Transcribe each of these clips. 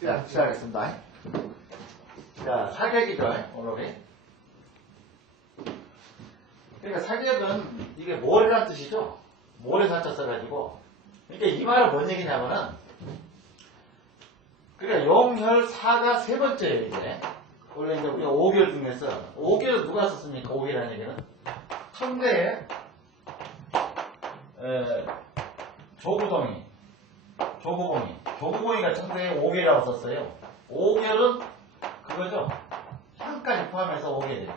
자, 시작하겠습니다. 자, 사격이죠, 오늘이. 그러니까 사격은 이게 모래란 뜻이죠. 모래 사자 써가지고. 그러니까 이 말은 뭔 얘기냐면은, 그러니까 용혈사가 세 번째예요, 이게. 원래 이제 우리가 5결 중에서, 5결은 누가 썼습니까? 5결이라는 얘기는. 천대에, 조구봉이가 천대에 5결이라고 썼어요. 5결은 그거죠. 향까지 포함해서 5결이에요.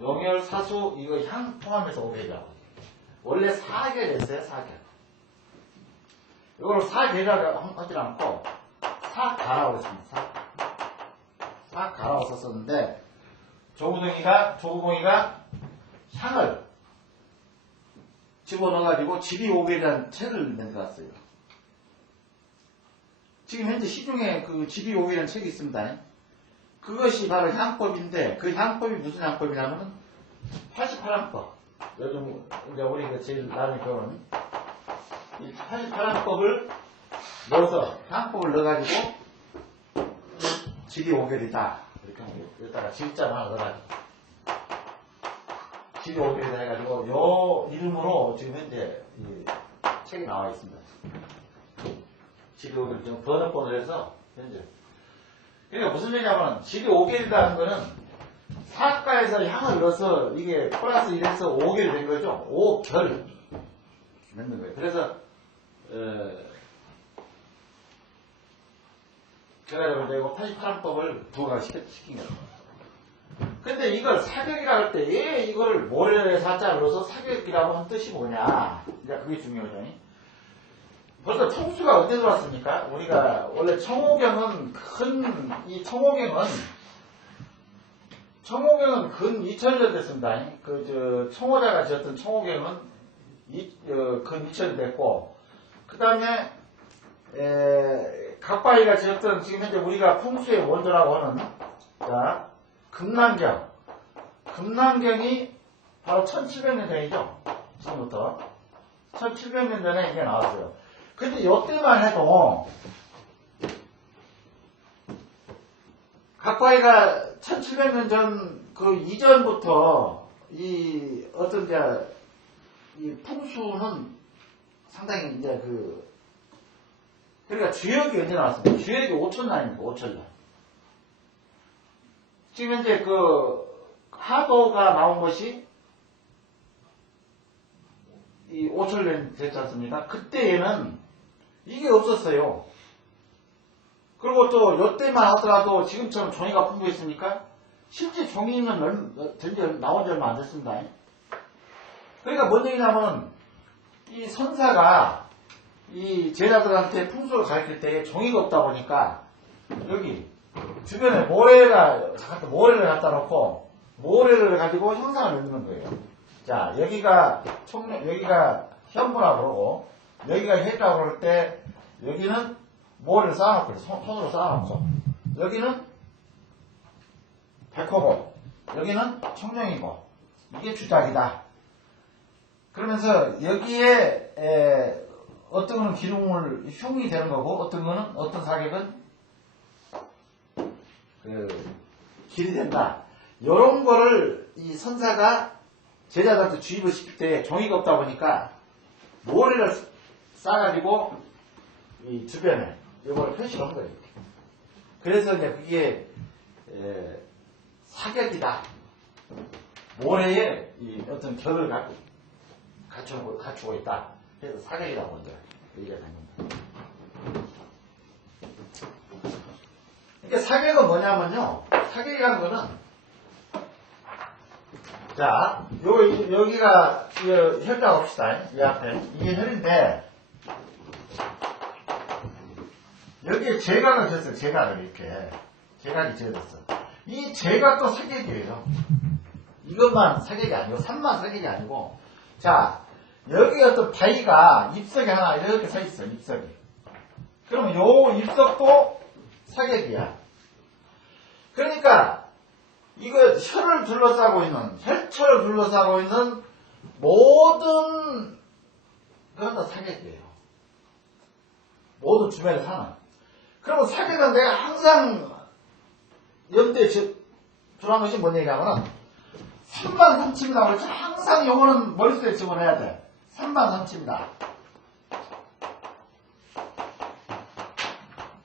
용혈, 사수, 이거 향 포함해서 5결이라고. 원래 4결이었어요, 4결. 이거를 4결이라고 하지 않고, 4가라고 했습니다. 4가라고 썼었는데, 조구봉이가 향을 집어넣어가지고 집이5결이라는 책을 만들었어요. 지금 현재 시중에 그 집이5결이라는 책이 있습니다. 그것이 바로 향법인데, 그 향법이 무슨 향법이냐면은 88향법. 요즘 이제 우리가 제일 나는 경우는 이 88향법을 넣어서 향법을 넣어가지고 집이5결이다. 이렇게 하는 거예요. 여기다가 질자만 하나 넣어가지고 집이5결이다 해가지고 요 이름으로 지금 현재 이 책이 나와 있습니다. 집이5결 지금 번역본을 해서 현재. 그러니까 무슨 얘기냐면 집이5결이라는 거는 사가에서 향을 넣어서 이게 플러스 1해서 5결이 된 거죠. 5결 넣는 거예요. 그래서 그래가지고 내가 88항법을 부각을 시킨 거예요. 근데 이걸 사격이라고 할 때 왜 이걸 모래에 사자를 넣어서 사격이라고 하는 뜻이 뭐냐. 이제 그게 중요하죠. 벌써 청수가 언제 들어왔습니까? 우리가 원래 청호경은 이 청호경은 근 2000년 됐습니다. 청호자가 지었던 청호경은 근 2000년 됐고, 그 다음에 각바이가 지었던 지금 현재 우리가 풍수의 원조라고 하는 금남경이 바로 1700년 전이죠. 지금부터 1700년 전에 이게 나왔어요. 근데 이때만 해도 각바이가 1700년 전 그 이전부터 이 어떤 이 풍수는 상당히 이제 그러니까 주역이 언제 나왔습니까? 주역이 5000년입니다. 5000년. 지금 현재 하도가 나온 것이 이 5000년 됐지 않습니까? 그때에는 이게 없었어요. 그리고 또 이때만 하더라도 지금처럼 종이가 풍부했습니까? 실제 종이는 나온 지 얼마 안 됐습니다. 그러니까 뭔 얘기냐면 이 선사가 이 제자들한테 풍수를 가르칠 때 종이가 없다 보니까 여기 주변에 모래를 갖다 놓고 모래를 가지고 형상을 만드는 거예요. 자, 여기가 현부라고 그러고 여기가 해라고 그럴 때 여기는 모래를 쌓아놓고 손으로 쌓아놓고 여기는 백호고 여기는 청룡이고 이게 주작이다. 그러면서 여기에 어떤 거는 흉이 되는 거고 어떤 사격은 길이 된다. 요런 거를 이 선사가 제자들한테 주입을 시킬 때 종이가 없다 보니까 모래를 싸가지고 이 주변에 이거를 표시를 한 거예요. 그래서 이제 그게 사격이다. 모래에 이 어떤 결을 갖추고 있다. 그래서 사격이라고 이제 얘기가 된 겁니다. 그러니까 사격은 뭐냐면요. 사격이라는 거는 자, 여기가 혈자가 봅시다. 이 앞에 이게 혈인데 여기에 제각을 졌어요. 제각을 이렇게 제각이 지어졌어. 이 제각도 사격이에요. 이것만 사격이 아니고 산만 사격이 아니고 자 여기 어떤 바위가 잎석이 하나 이렇게 서 있어. 잎석이 그러면 요 입석도 사격이야. 그러니까 이거 혈을 둘러싸고 있는, 혈처를 둘러싸고 있는 모든 그런 다 사격이에요. 모든 주변에 사는. 그러면 사격은 내가 항상 염두에 두라는 것이 뭔 얘기냐면은 3반 3치입니다. 그렇죠? 항상 요거는 머릿속에 집어넣어야 돼. 3반 3치입니다.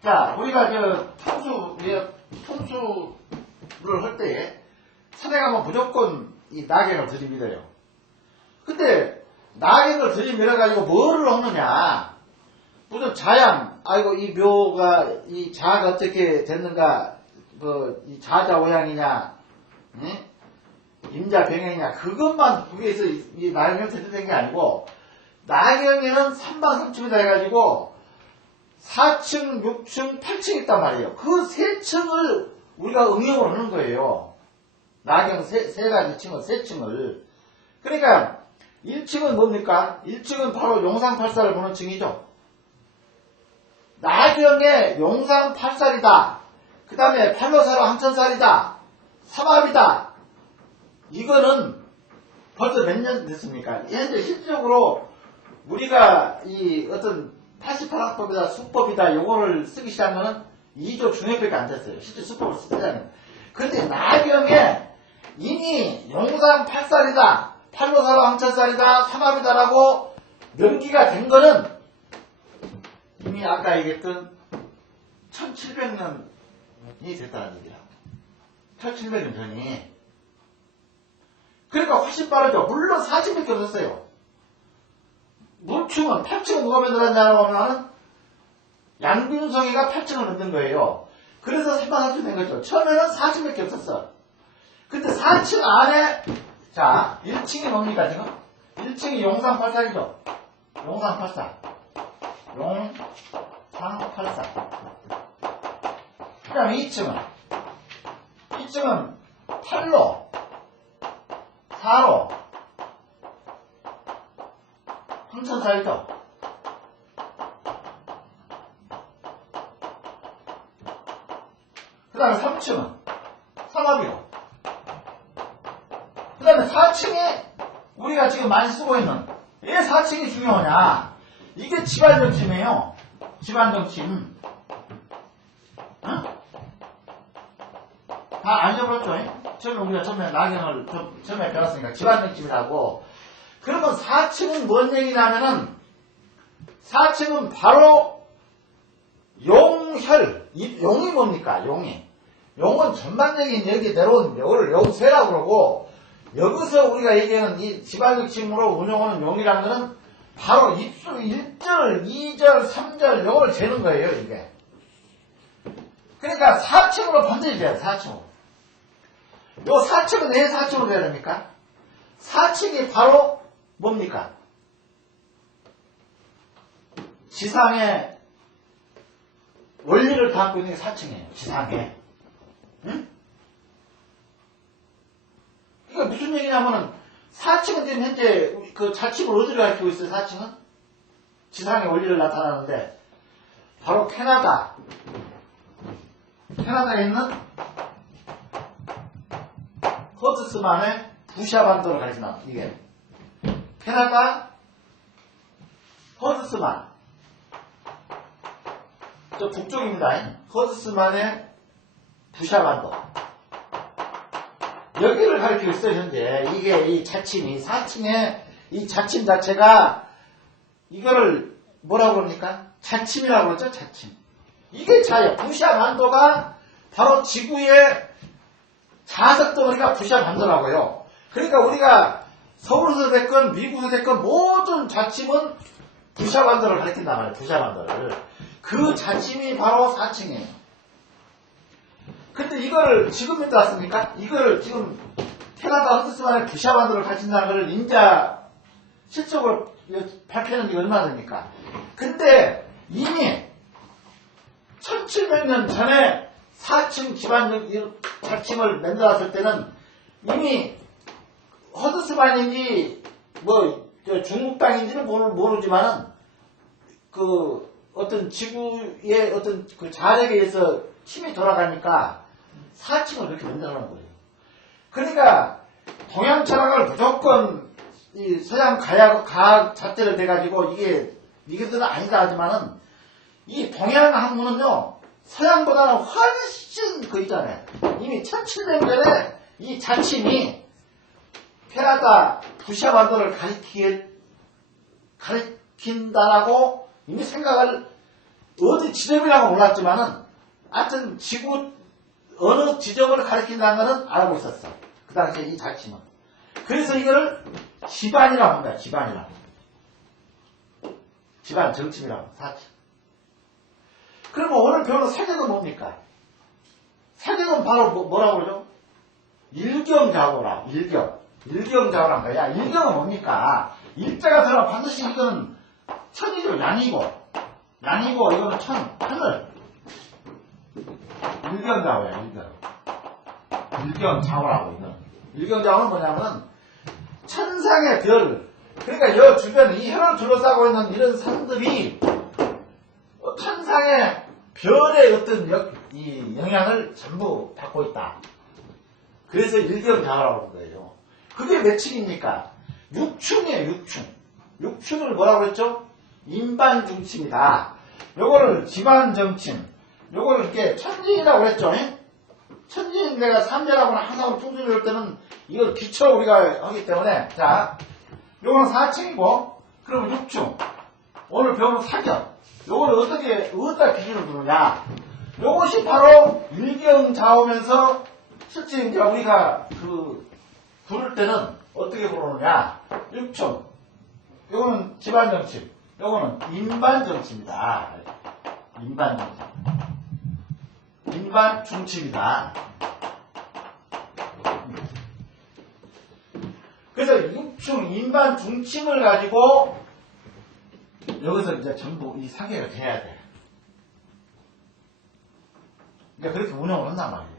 자, 우리가 통수를 할 때에 산에 가면 무조건 이 낙엽을 들이밀어요. 근데 낙엽을 들이밀어가지고 뭐를 얻느냐? 무슨 자양, 아이고 이 묘가 이 자가 어떻게 됐는가, 이 자자오양이냐, 임자병행이냐, 그것만 거기에서 이 나경에 들이댄 게 아니고, 나경에는 3방 3층이다 해가지고 4층, 6층, 8층 있단 말이에요. 그 세 층을 우리가 응용을 하는 거예요. 나경 세 가지 층을, 세 층을. 그러니까 1층은 뭡니까? 1층은 바로 용상팔사를 보는 층이죠. 나경에 용상팔살이다. 그 다음에 팔로사로 항천살이다. 삼합이다. 이거는 벌써 몇 년 됐습니까? 현재 실질적으로 우리가 이 어떤 88학법이다, 수법이다, 요거를 쓰기 시작한 거는 2조 중역밖에 안 됐어요. 실제 수법을 쓰자면. 근데 나경에 이미 용상팔살이다, 팔로사로 항천살이다, 삼합이다라고 명기가 된 거는 이미 아까 얘기했던 1700년이 됐다는 얘기야. 1700년 전이. 그러니까 훨씬 빠르죠. 물론 4층밖에 없었어요. 물층은 8층은 누가 만들었냐고 하면 양균성이가 8층을 만든 거예요. 그래서 3만 4층 된 거죠. 처음에는 4층밖에 없었어. 근데 4층 안에 자 1층이 뭡니까 지금? 1층이 용상팔사이죠. 용상팔사. 용상팔사. 그 다음에 2층은 8로 4로 항천사이죠. 그 다음에 3층은 삼합이요. 그 다음에 4층에 우리가 지금 많이 쓰고 있는 왜 4층이 중요하냐? 이게 집안정침이에요. 집안정침. 응? 다 알려버렸죠? 처음에 우리가 처음에 낙연을 처음에 배웠으니까 집안정침이라고. 그러면 4층은 뭔 얘기냐면은 4층은 바로 용혈. 용이 뭡니까? 용은 전반적인 여기 내려온 요를 용쇠라고 그러고, 여기서 우리가 얘기하는 이 집안정침으로 운영하는 용이라는 거는 바로 입술 1절, 2절, 3절 요걸 재는 거예요, 이게. 그러니까 4층으로 반드시 돼요, 4층으로. 요 4층은 왜 4층으로 돼야 됩니까? 4층이 바로 뭡니까? 지상의 원리를 담고 있는 게 4층이에요, 지상에. 응? 이게 무슨 얘기냐면은 4층은 지금 현재 그 자침을 어디로 가르치고 있어요, 4층은? 지상의 원리를 나타나는데 바로 캐나다에 있는 허드스만의 부샤반도를 가르친다. 이게 캐나다 허드스만, 저 북쪽입니다. 허드스만의 부샤반도, 여기를 가르치고 있어요. 현재 이게 이 자침이 4층의 이 자침 자체가 이거를 뭐라고 그럽니까? 자침이라고 그러죠. 자침. 이게 자예요. 부샤반도가 바로 지구의 자석덩어리가 부샤반도라고요. 그러니까 우리가 서울에서 됐건 미국에서 됐건 모든 자침은 부샤반도를 가리킨단 말이에요. 부샤반도를. 그 자침이 바로 4층이에요. 근데 이거를 지금 몇 달 왔습니까? 이거를 지금 캐나다 허드스만의 부샤반도를 가르친다는 걸 인자 실적으로 발표하는 게 얼마나 됩니까? 근데 이미 1700년 전에 4층 집안 자침을 만들었을 때는 이미 허드스만인지 뭐 중국 땅인지는 모르지만은 그 어떤 지구의 어떤 그 자력에 의해서 힘이 돌아가니까 4층을 그렇게 만들어놓은 거예요. 그러니까 동양 철학을 무조건 이 서양 과학 잣대로 돼가지고 이게는 아니다 하지만은 이 동양 학문은요 서양보다는 훨씬 그 있잖아요. 이미 1700년에 이 자침이 캐나다 부샤 반도를 가리킨다라고 이미 생각을 어디 지점이라고 몰랐지만은 하여튼 지구 어느 지점을 가리킨다는 것은 알고 있었어. 그 당시에 이 자침은. 그래서 이거를 집안이라고 합니다. 집안이라고. 집안 정침이라고. 사침. 그러면 오늘 배우는 사격은 뭡니까? 사격은 바로 뭐라고 그러죠? 일경자고라. 일경자고란 거야. 일경은 뭡니까? 일자가 들어가면 반드시 이거는 천이죠. 양이고 이거는 하늘. 일경자고야. 일경자고라고 이거는. 일경자고는 뭐냐면은 천상의 별. 그러니까 이 주변에 이 혈을 둘러싸고 있는 이런 산들이 천상의 별의 어떤 이 영향을 전부 받고 있다. 그래서 일경자고라고 하는 거예요. 그게 몇 층입니까? 6층이에요. 6층. 6층을 뭐라고 했죠? 인반중침이다. 요거를 지반정침. 요거를 이렇게 천진이라고 했죠. 천진 내가 3자라고는 항상 풍수를 할 때는 이걸 기초 우리가 하기 때문에 자 요거는 4층이고 그러면 6층. 오늘 배우는 사격. 요거를 어디다 기준을 두느냐. 요것이 바로 일경자오면서 실제 이제 우리가 부를 때는 어떻게 부르느냐. 6층. 요거는 지반정침. 요거는 인반정침이다. 인반정침. 인반중침이다. 그래서 6층 인반중침을 가지고 여기서 이제 전부 이 사계가 돼야 돼. 그러니까 그렇게 운영을 한단 말이에요.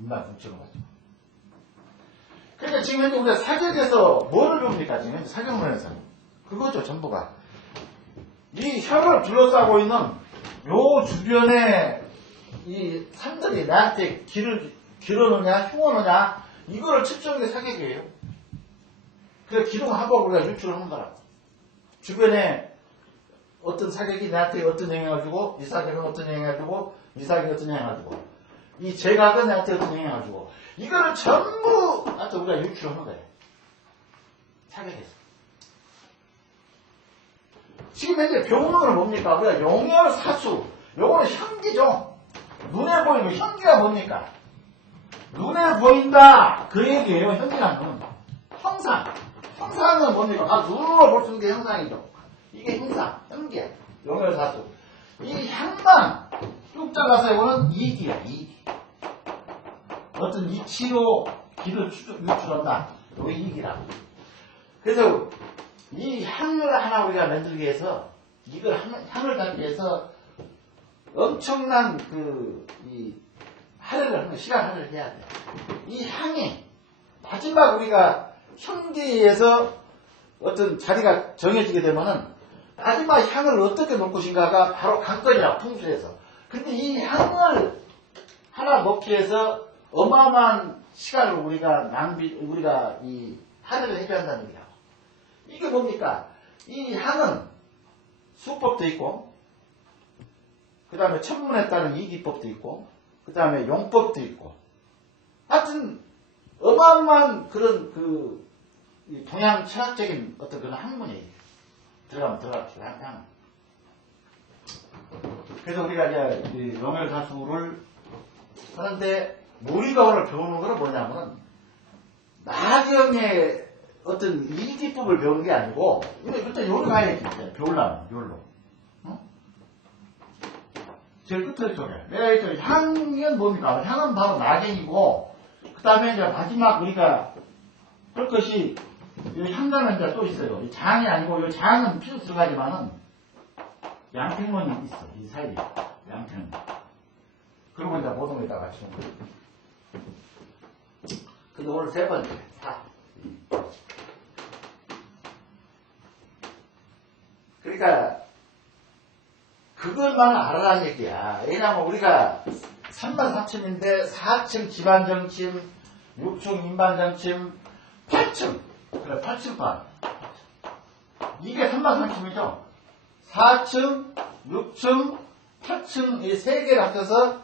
인반중침을 가지고. 그러니까 지금 현재 우리가 사격에서 뭐를 배웁니까? 지금 현재 사격론에서. 그거죠, 전부가. 이 혀를 둘러싸고 있는 요 주변에 이 산들이 나한테 길을 길어놓냐, 흉어놓냐, 이거를 측정한 게 사격이에요. 그래서 기둥하고 우리가 유출을 하는 거라고. 주변에 어떤 사격이 나한테 어떤 영향을 주고, 이 사격은 어떤 영향을 주고, 이 사격이 어떤 영향을 주고, 이 제각은 나한테 어떤 영향을 주고, 이거를 전부 나한테 우리가 유출하는 거예요. 사격에서. 지금 현재 병원은 뭡니까? 우리가 용혈사수, 요거는 현기죠. 눈에 보이는 현기가 뭡니까? 눈에 보인다. 그 얘기예요. 현기라는 건. 형상. 형상은 뭡니까? 눈으로 볼 수 있는 게 형상이죠. 이게 형상, 현기야. 용혈사수. 이 향만 쭉 잘라서 이거는 이기야, 이기. 어떤 이치로 기를 유출한다. 이게 이기라고. 그래서 이 향을 하나 우리가 만들기 위해서, 이걸 향을 달기 위해서 엄청난 할애를 하는, 시간 할애를 해야 돼. 이 향이, 마지막 우리가 현기에서 어떤 자리가 정해지게 되면은, 마지막 향을 어떻게 놓을 것인가가 바로 관건이야, 풍수에서. 근데 이 향을 하나 넣기 위해서 어마어마한 시간을 우리가 이 할애를 해줘야 한다는 얘기야. 이게 뭡니까? 이 향은 수법도 있고, 그 다음에 천문에 따른 이기법도 있고, 그 다음에 용법도 있고, 하여튼 어마어마한 그런 이 동양 철학적인 어떤 그런 학문이 들어갑시다. 향. 그래서 우리가 이제 이 용혈사수를 하는데, 우리가 오늘 배우는 거는 뭐냐면은 나경의 어떤 이기법을 배우는 게 아니고, 일단 요로 가야지. 배우려면 요로. 제일 끝에 쪽에. 내가 했죠. 향은 뭡니까? 향은 바로 나경이고, 그 다음에 이제 마지막 우리가 할 것이, 이 향단은 이제 또 있어요. 이 장이 아니고, 이 장은 필수 들어가지만은, 양평문이 있어. 이 사이에. 양평문. 그리고 이제 모든 걸 다 같이 오는 거예요. 근데 오늘 세 번째, 4. 그러니까 이것만을 알아라는 얘기야. 왜냐면 우리가 33,000인데 4층 집안정침, 6층 인반정침, 8층. 그래, 8층 반. 이게 33,000이죠. 4층, 6층, 8층 이 세 개를 합쳐서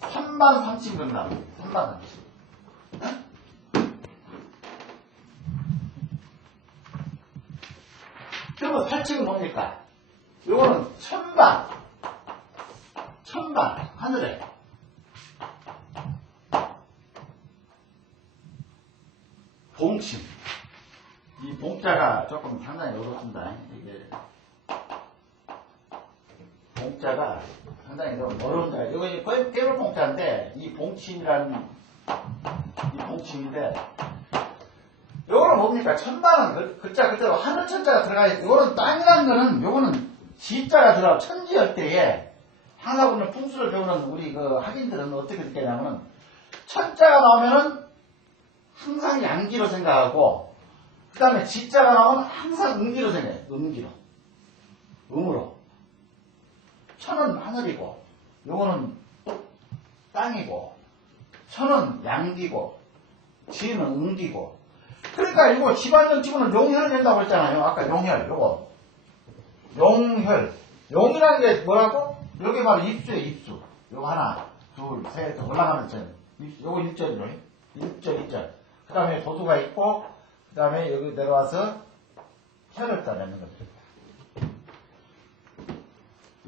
33,000 건담. 33,000. 그러면 8층은 뭡니까? 요거는 천방. 천방. 하늘에. 봉침. 이 봉자가 조금 상당히 어렵습니다. 이게. 봉자가 상당히 좀 어려운다. 이거 거의 깨물 봉자인데, 이 봉침이라는, 이 봉침인데, 요거는 뭡니까? 천방은 글자 그대로 하늘 천자가 들어가 있고, 요거는 땅이라는 거는, 요거는 지자가 들어가, 천지열대에, 항상 우리는 풍수를 배우는 우리 그 학인들은 어떻게 느끼냐면은, 천자가 나오면은, 항상 양기로 생각하고, 그 다음에 지자가 나오면 항상 음기로 생각해요. 음기로. 음으로. 천은 하늘이고, 요거는 땅이고, 천은 양기고, 지는 음기고. 그러니까 이거 집안정치고는 용혈 된다고 했잖아요. 아까 용혈, 요거. 용혈. 용이라는 게 뭐라고? 여기 바로 입수예요, 입수. 요거 하나, 둘, 셋, 올라가는 점. 요거 1절이죠. 1절, 2절. 그 다음에 도수가 있고, 그 다음에 여기 내려와서 혈을 따내는 겁니다.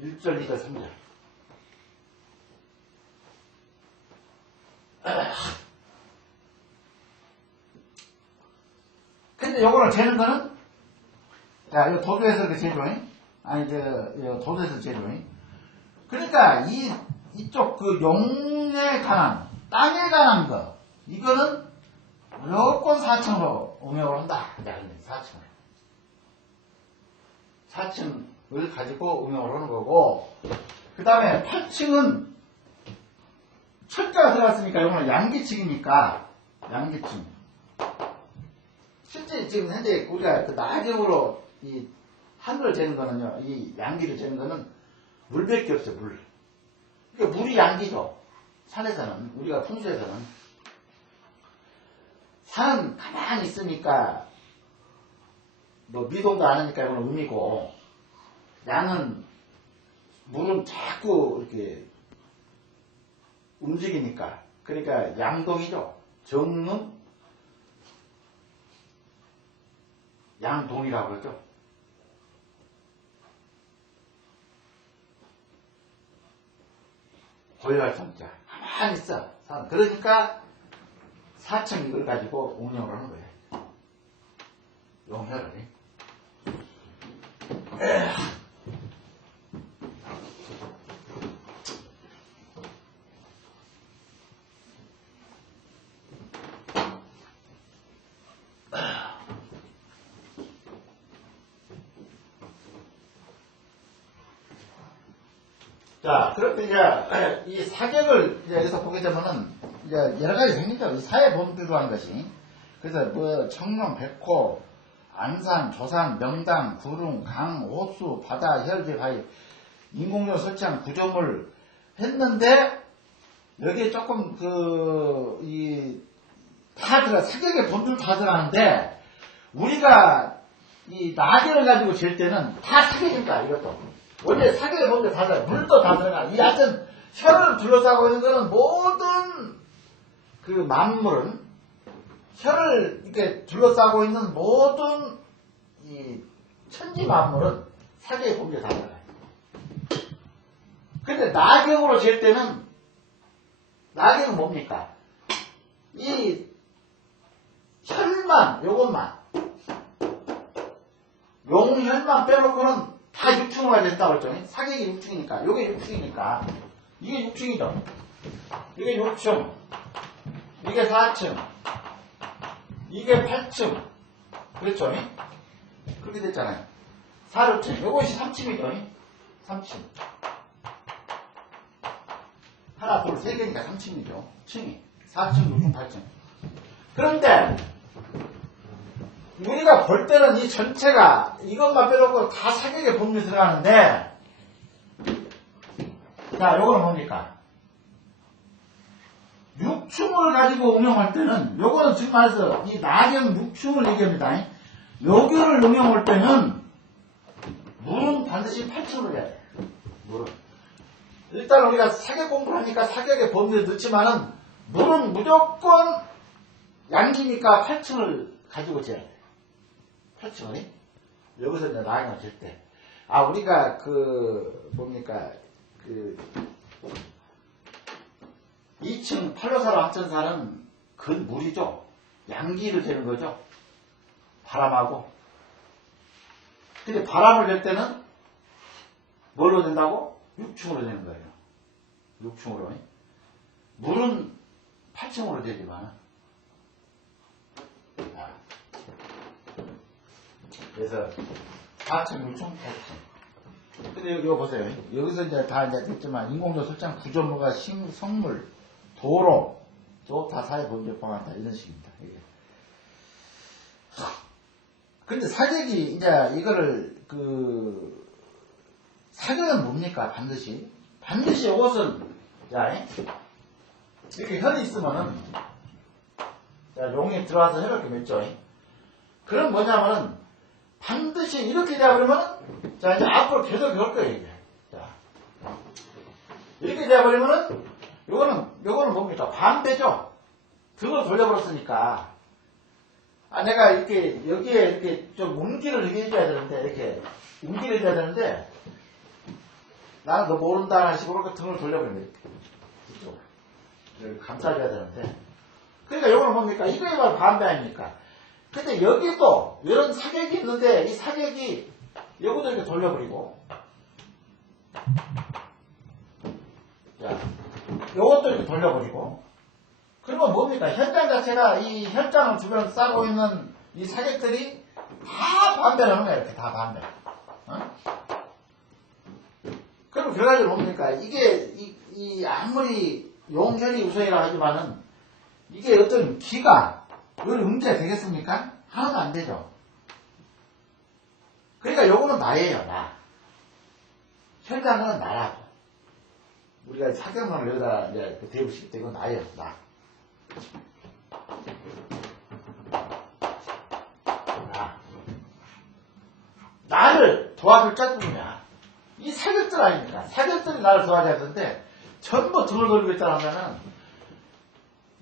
1절, 2절, 3절. 근데 요거를 재는 거는, 자, 이거 도수에서 그 재조잉? 아니, 이거 도수에서 재조잉? 그러니까, 이쪽 그 용에 관한, 땅에 관한 거, 이거는 무조건 4층으로 응용을 한다. 4층. 4층을 가지고 응용을 하는 거고, 그 다음에 8층은 철자가 들어갔으니까 이거는 양기층이니까, 양기층. 실제 지금 현재 우리가 그 나경으로 이 한글을 재는 거는요, 이 양기를 재는 거는 물밖에 없어요, 물. 그러니까 물이 양기죠. 산에서는, 우리가 풍수에서는. 산은 가만히 있으니까, 뭐 미동도 안 하니까 이거는 음이고, 양은, 물은 자꾸 이렇게 움직이니까, 그러니까 양동이죠. 정은 양동이라고 그러죠. 고요할 성자. 가만히 있어. 그러니까 4층 이걸 가지고 운영을 하는 거예요. 용혈을. 자, 그렇게 이제 이 사격을 이제 여기서 보게 되면은 이제 여러 가지 생기죠. 이 사회 본들로 한 것이. 그래서 뭐 청룡, 백호, 안산, 조산, 명당, 구릉, 강, 호수, 바다, 혈지, 바위, 인공적으로 설치한 구조물 했는데 여기에 조금 다 들어가, 사격의 본들 다 들어가는데 우리가 이 나경을 가지고 잴 때는 다 사격입니다. 이것도. 원래 사격의 본들 다 들어가. 물도 다 들어가. 이 하여튼 혈을 둘러싸고 있는 거는 모든 그 만물은 혈을 이렇게 둘러싸고 있는 모든 이 천지 만물은 사계의 범죄에 다 들어가요. 근데 나경으로 잴 때는 나경은 뭡니까? 이 혈만, 요것만 용혈만 빼놓고는 다 6층으로 된다고 했죠. 사계기 6층이니까 요게 6층이니까 이게 6층이죠. 이게 6층, 이게 4층, 이게 8층. 그렇죠? 그렇게 됐잖아요. 4, 6층. 요것이 3층이죠. 3층. 하나, 둘, 세 개니까 3층이죠. 층이. 4층, 6층, 8층. 그런데, 우리가 볼 때는 이 전체가 이것만 빼놓고 다 사격의 범위에 들어가는데, 자, 요거는 뭡니까? 육충을 가지고 응용할 때는, 요거는 지금 말해서 이 낙연 육충을 얘기합니다. 여기를 응용할 때는 물은 반드시 8층으로 해야 돼. 물은. 일단 우리가 사격 공부를 하니까 사격의 범위를 넣지만은 물은 무조건 양기니까 8층을 가지고 재야 돼. 8층을. 여기서 이제 낙연을 질 때. 아, 우리가 뭡니까, 2층 8호사로 합천사는 물이죠. 양기를 재는 거죠. 바람하고. 근데 바람을 낼 때는 뭘로 된다고? 6층으로 되는 거예요. 6층으로. 물은 8층으로 되지만. 그래서 4층, 6층, 8층. 근데 이거 보세요. 여기서 이제 다 이제 됐지만 인공도 설정 구조물과 성물, 도로, 다 사회 범죄 포함한다. 이런 식입니다. 이게. 근데 사격이 이제 이거를 사격은 뭡니까? 반드시 옷은 자 이렇게 혈이 있으면은 자 용이 들어와서 혈을 이렇게 맺죠. 그럼 뭐냐면은 반드시 이렇게 되야 그러면은 자 이제 앞으로 계속 열 거예요 이게. 자 이렇게 되야 버리면은 요거는 뭡니까? 반대죠. 등을 돌려버렸으니까. 아, 내가 이렇게, 여기에 이렇게 좀 움기를 해줘야 되는데, 이렇게, 움기를 해줘야 되는데, 나는 너 모른다는 식으로 등을 돌려버리면 이렇게. 이쪽으로. 여기 감싸줘야 되는데. 그러니까 요거는 뭡니까? 이거에 바로 반대 아닙니까? 근데 여기도, 이런 사격이 있는데, 이 사격이, 여기도 이렇게 돌려버리고, 자, 요것도 이렇게 돌려버리고, 그러면 뭡니까? 혈장 자체가 이 혈장을 주변 싸고 있는 이 사격들이 다 반대를 하는 거야. 이렇게 다 반대. 어? 그럼 결과적으로 뭡니까? 이게 아무리 용혈이 우선이라 하지만은 이게 어떤 기가 요리 문제가 되겠습니까? 하나도 안 되죠. 그러니까 요거는 나예요. 나. 혈장은 나라고. 우리가 사격만을 여기다 이제 대부시킬 때 이건 나예요. 나. 나를 도와줄 짝꿍이야. 이 사격들 아닙니까? 사격들이 나를 도와줘야 되는데 전부 등을 돌리고 있다 하면은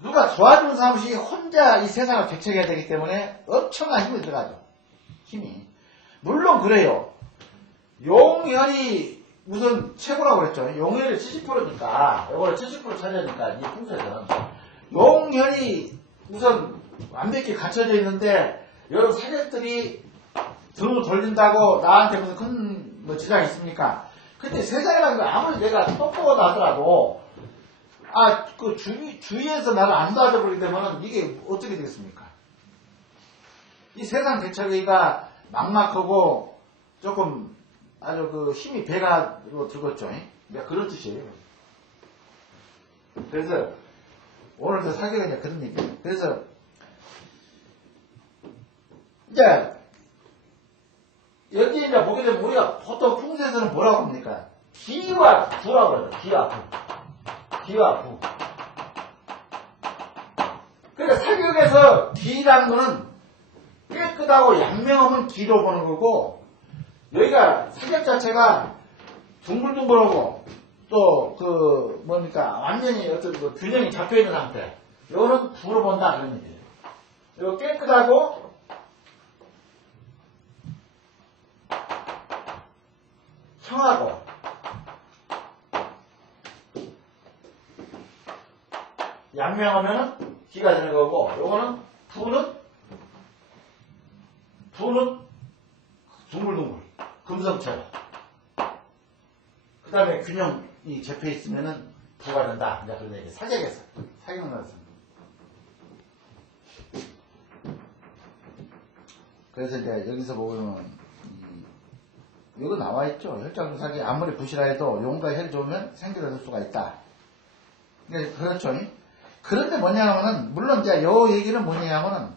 누가 도와주는 사람이 혼자 이 세상을 개척해야 되기 때문에 엄청난 힘이 들어가죠. 힘이. 물론 그래요. 용혈이 우선 최고라고 그랬죠. 용혈이 70%니까 이걸 70% 차지하니까 이 풍수에서는 용혈이 우선 완벽히 갖춰져 있는데 여러 사격들이 등을 돌린다고 나한테 무슨 큰 뭐 지장이 있습니까? 근데 세상이라는 건 아무리 내가 똑똑하다 하더라도 주위에서 나를 안 도와줘버리기 때문에 이게 어떻게 되겠습니까? 이 세상 개척이가 막막하고 조금 아주 힘이 배가 들었죠. 그런 뜻이에요. 그래서 오늘도 사격은 이제 그런 얘기예요. 그래서 이제 여기 이제 보게 되면 우리가 보통 풍수에서는 뭐라고 합니까? 기와 부라고 그래요. 기와 부. 기와 부. 그러니까 사격에서 기라는 거는 깨끗하고 양명하면 기로 보는 거고 여기가 사격 자체가 둥글둥글하고 또 뭡니까 완전히 어떤 균형이 잡혀있는 상태 이거는 부로 본다 그런 얘기예요. 이거 깨끗하고 청하고 양명하면은 기가 되는 거고 요거는 부는 둥글둥글 금성처럼 그 다음에 균형이 잡혀 있으면은 부가 된다. 이제 그런 얘기. 사격에서 사격 나왔습니다. 그래서 이제 여기서 보면 이거 나와 있죠. 혈장 사기 아무리 부실하 해도 용과 혈이 좋으면 생기를 얻을 수가 있다. 그렇죠. 그런데 뭐냐면은 물론 이제 요 얘기는 뭐냐면은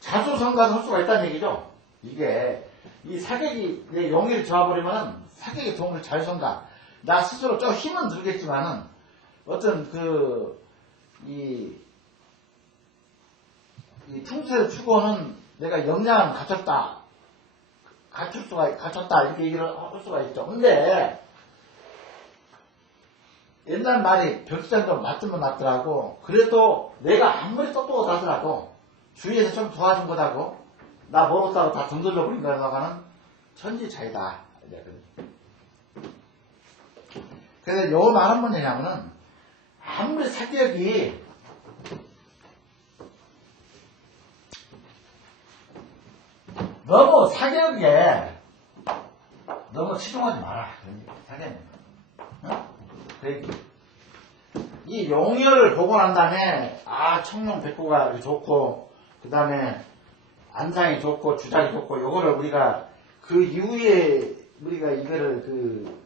자수성가도 할 수가 있다는 얘기죠. 이게 이 사격이 용의를 저어버리면은 사격의 도움을 자수성가. 나 스스로 좀 힘은 들겠지만은 어떤 이 풍수의 추구는 내가 역량을 갖췄다 이렇게 얘기를 할 수가 있죠. 근데 옛날 말이 벽지장도 맞으면 낫더라고. 그래도 내가 아무리 똑똑하더라도 주위에서 좀 도와준 거다고 나 모르다고 다 등 돌려버린 거라고는 천지 차이다. 그래서 요 말은 뭐냐면은 아무리 사격이 너무 사격에 너무 치중하지 마라. 사격은. 어? 이 용혈을 보고 난 다음에 청룡 백구가 좋고 그 다음에 안상이 좋고 주작이 좋고 요거를 우리가 그 이후에 우리가 이거를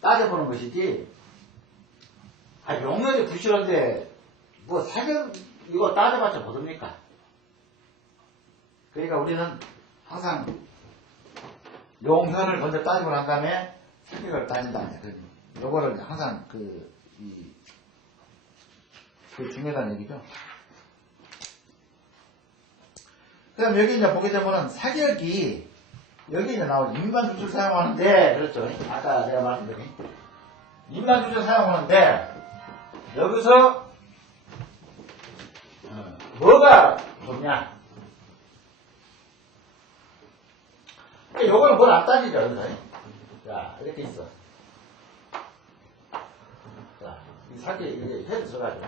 따져보는 것이지. 용혈이 부실한데 뭐 사격 이거 따져봤자 뭐됩니까? 그러니까 우리는 항상 용혈을 먼저 따지고 난 다음에 사격을 따진다. 요거를 항상 그 중요하다는 얘기죠. 그다음 여기 이제 보게 되면은 사격이 여기 이제 나오죠. 인반주술 사용하는데, 그렇죠. 아까 내가 말씀드린 인반주술 사용하는데 여기서 뭐가 좋냐? 요거는 뭘 안 따지죠, 여기서. 자, 이렇게 있어. 자, 이 사격, 이게 헤드 써가지고.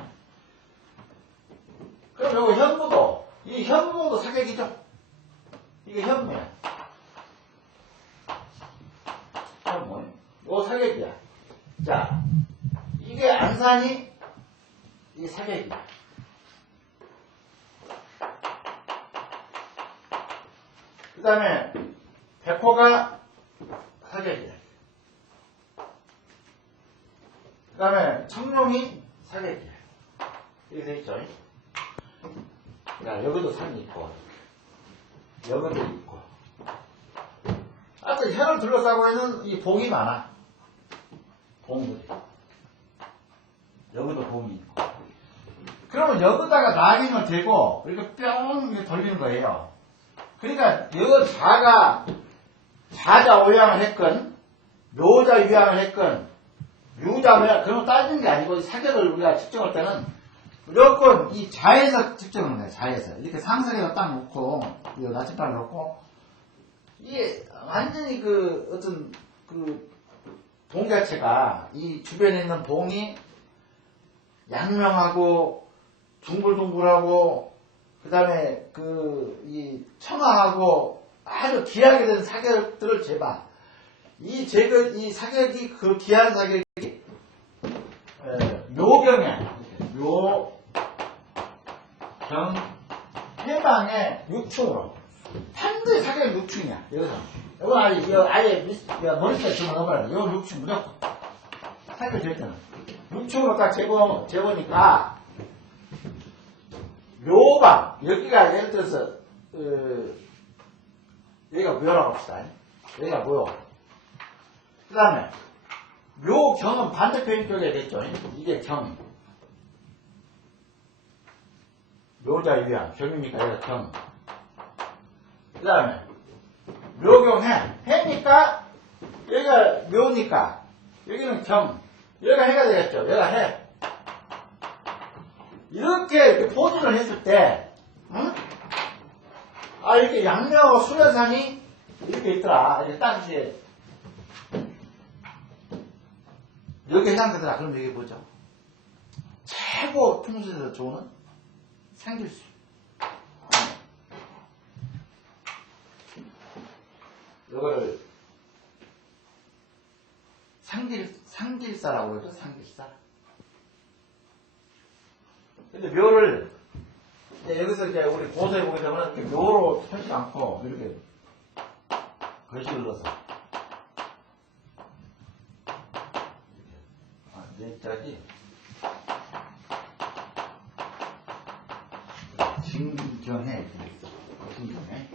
그럼 요거 현무도, 이 현무도 사격이죠? 이게 현무야. 현무. 요 사격이야. 자, 이게 안산이, 이 사격이야. 그 다음에, 백호가 사격이야. 그 다음에 청룡이 사격이야. 이렇게 되어있죠. 야, 여기도 산이 있고 여기도 있고 하여튼 혀를 둘러싸고 있는 이 봉이 많아. 봉들이. 여기도 봉이 있고. 그러면 여기다가 낙인을 대고 이렇게 뿅 이렇게 돌리는 거예요. 그러니까 여기 자자 오양을 했건 묘자 유양을 했건 유자 모양 그런 거 따지는 게 아니고 사격을 우리가 측정할 때는 무조건 이 자에서 측정하는 거예요. 자에서 이렇게 상석에다 딱 놓고 나침반을 놓고 이게 완전히 어떤 봉 자체가 이 주변에 있는 봉이 양명하고 둥글둥글하고 그 다음에 이 청아하고 아주 귀하게 된 사격들을 재봐. 이 사격이 귀한 사격이 묘경에 묘경 해방에 6충으로 반드시 사격이 6충이야. 여기서 아예 머릿속에 집어넣어버려. 이거 6충 무조건 사격 될 때는 6충으로 딱 재보니까 묘방 여기가 예를 들어서 여기가 묘라고 합시다. 여기가 묘. 그 다음에 묘경은 반대편 쪽에 됐죠. 이게 경. 묘자 유양. 경이니까 여기가 경. 그 다음에 묘경해. 해니까 여기가 묘니까 여기는 경. 여기가 해가 되겠죠. 여기가 해. 이렇게 포진을 했을 때 응? 이렇게 양명하고 수련산이 이렇게 있더라. 이렇게 딱 이제 여기 해당되더라. 그럼 여기 뭐죠? 최고 풍수에서 좋은 상길수. 이거를 상길사라고 그러죠. 상길사. 근데 묘를 여기서 이제 우리 고서에 보게 되면 이렇게 묘로 펴지 않고 이렇게 글씨를 넣어서 여기까지 진경해. 진경해.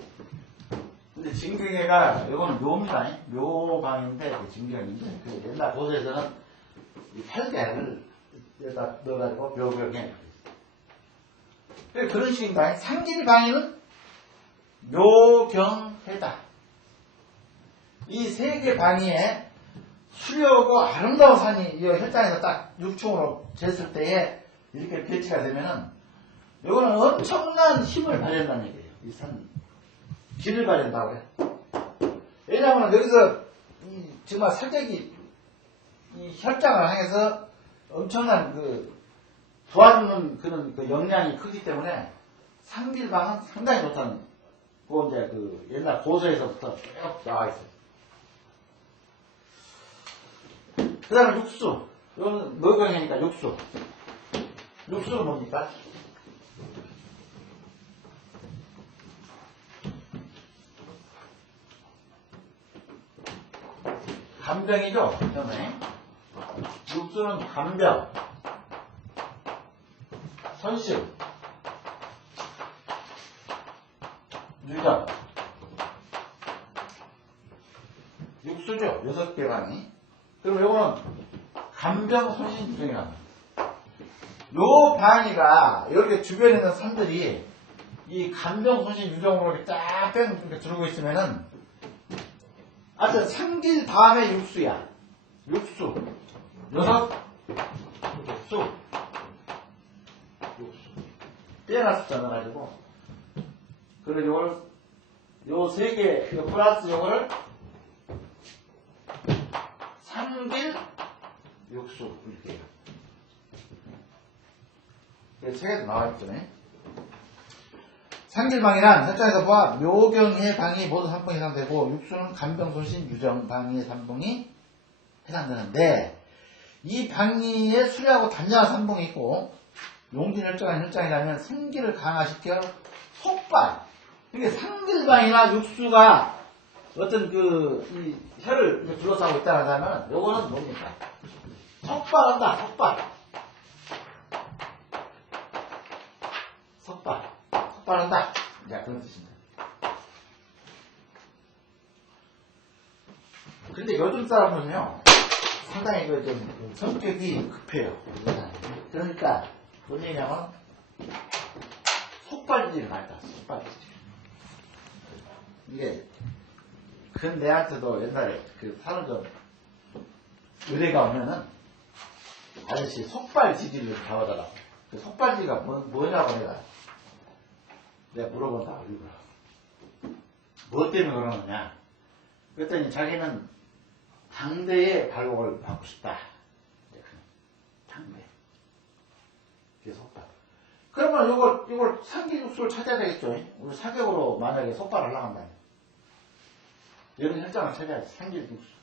근데 진경애가 이거는 묘입니다. 묘방인데 진경인데 그 옛날 고서에서는 이 팔개를 여기다 넣어가지고 묘경에 그런 식입니다. 상길방에는 묘경해다. 이 세 개 방위에 수려하고 아름다운 산이 이 혈장에서 딱 육충으로 쟀을 때에 이렇게 배치가 되면은 이거는 엄청난 힘을 발휘한다는 얘기예요. 이 산 길을 발휘한다고 해요. 왜냐하면 여기서 정말 사격이 이 혈장을 향해서 엄청난 도와주는 그런 역량이 크기 때문에 상길방은 상당히 좋다는 그 이제 옛날 고서에서부터 쭉 나와 있어요. 그 다음에 육수. 이건 묘경이니까 육수. 육수는 뭡니까? 간병이죠. 그다음에 육수는 간병, 선실, 유정. 육수죠. 6개 방이. 그럼 요거는 간병, 선실, 유정이라고 합니다. 요 방이가 이렇게 주변에 있는 산들이 이 간병, 선실, 유정으로 이렇게 쫙 이렇게 들고 있으면은 하여튼 상길 다음에 육수야. 육수. 6. 육수. 빼놨어 넣어가지고. 그리고 요걸, 요 3개, 요 플러스 요거를 상길 육수 이렇게. 책에도 나와있죠. 상길방이란 혈장에서 보아 묘경의 방이 모두 3봉 해당되고 육수는 간병손신 유정 방위의 3봉이 해당되는데 이 방위에 수리하고 단정한 3봉이 있고 용진 혈장한 혈장이라면 생기를 강화시켜 속발. 그러니까 상길방이나 육수가 어떤 이 혈을 둘러싸고 있다고 하면 요거는 뭡니까? 속발한다. 속발한다. 자, 그런 뜻입니다. 근데 요즘 사람은요, 상당히 좀 성격이 급해요. 그러니까, 뭔 얘기냐면, 속발질을 많이 땄어, 속발질. 이게, 큰 내한테도 옛날에 사는 좀, 의뢰가 오면은, 아저씨 속발지질을 잡아달라고. 그 속발지가 뭐냐고 내가 물어본다고, 일부러. 뭐 때문에 그러느냐. 그랬더니 자기는 당대의 발목을 받고 싶다. 당대. 그게 속발. 그러면 이걸 상기육수를 찾아야 되겠죠. 우리 사격으로 만약에 속발을 하려고 한다면. 이런 혈장을 찾아야지. 상기육수.